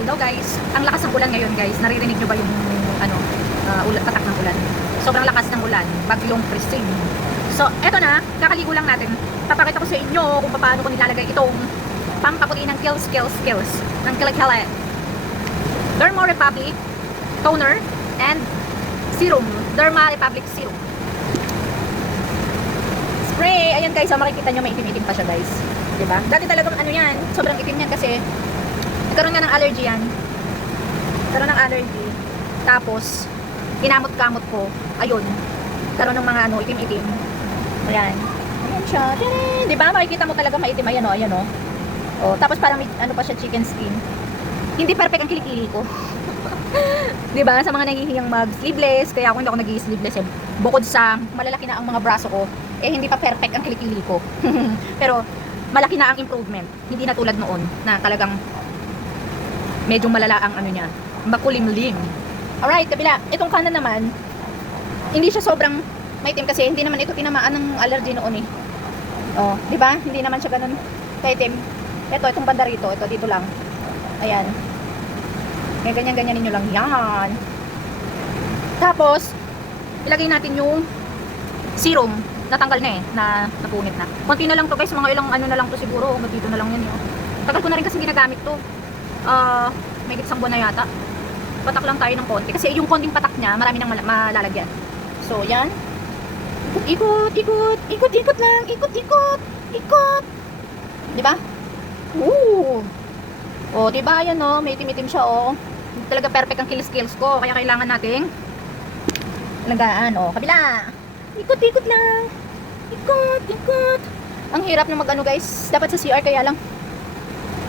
dahil daw guys, ang lakas ng ulan ngayon guys. Naririnig nyo ba yung patak ng ulan? Sobrang lakas ng ulan, bagyong Christine. So, eto na, kakaligo lang natin. Papakita ko sa inyo kung paano ko nilalagay itong pampaputi ng kills ng Kilikili Derma Republic toner and serum. Derma Republic serum. Spray. Ayan guys, makikita nyo may itim-itim pa siya guys. Diba? Dati talagang ano yan, sobrang itim yan kasi nagkaroon nga ng allergy yan. Nagkaroon ng allergy. Tapos, kinamot-kamot ko. Ayun. Nagkaroon ng mga itim-itim. Ayan. Ayan siya. Diba? Makikita mo talaga maitim. Ayan o, ayan o. Oh, tapos parang may, pa siya, chicken skin. Hindi perfect ang kilikili ko. Diba? Sa mga nangihiyang mag-sleeveless, kaya ako hindi ako nag-sleeveless eh. Bukod sa malalaki na ang mga braso ko, eh hindi pa perfect ang kilikili ko. Pero, malaki na ang improvement. Hindi na tulad noon, na talagang medyo malala ang ano niya. Makulimlim. Alright, kabila. Itong kanan naman, hindi siya sobrang maitim kasi hindi naman ito tinamaan ng allergy noon eh. Oh, diba? Hindi naman siya ganun kaitim. Ito, itong banda rito. Ito, dito lang. Ayan. Kaya ganyan-ganyan ninyo lang. Yan. Tapos, ilagay natin yung serum. Natanggal na eh. Napunit na. Konti na lang to guys. Mga ilang ano na lang to siguro. Dito na lang yan yun. Tagal ko na rin kasi ginagamit to. May isang buwan na yata. Patak lang tayo ng konti. Kasi yung konting patak niya, marami nang malalagyan. So, yan. Ikot, ikot. Ikot, ikot lang. Ikot, ikot. Ikot. Diba? Ooh. Oh, diba? Ayan oh. May itim-itim siya oh. Talaga perfect ang skills ko. Kaya kailangan nating alagaan. Oh, kabila. Ikot, ikot lang. Ikot, ikot. Ang hirap na mag-ano guys. Dapat sa CR kaya lang.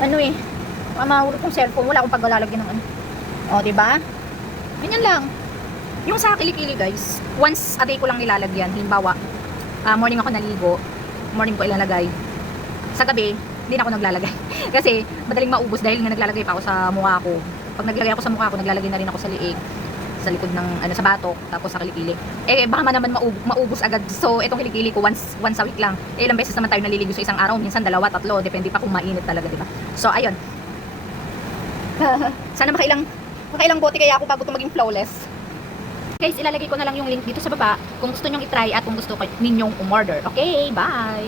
Ano eh. Mahulog kong cellphone. Wala akong paglalagyan ng ano. O, diba? Ganyan lang. Yung sa kilikili guys, once a day ko lang nilalagyan. Halimbawa, morning ako naligo. Morning ko ilalagay. Sa gabi, hindi na ako naglalagay. Kasi, madaling maubos dahil nga naglalagay pa ako sa mukha ko. Pag naglagay ako sa mukha ko, naglalagay na rin ako sa liig. Sa likod ng sa batok, tapos sa kilikili. Eh baka man naman maubos agad. So itong kilikili ko once a week lang. Eh ilang beses naman tayo naliligo sa isang araw, minsan dalawa, tatlo, depende pa kung mainit talaga, di ba? So ayun. Sana makailang bote kaya ako bago 'to maging flawless. Guys, ilalagay ko na lang yung link dito sa baba kung gusto niyo i-try at kung gusto ninyong umorder. Okay, bye.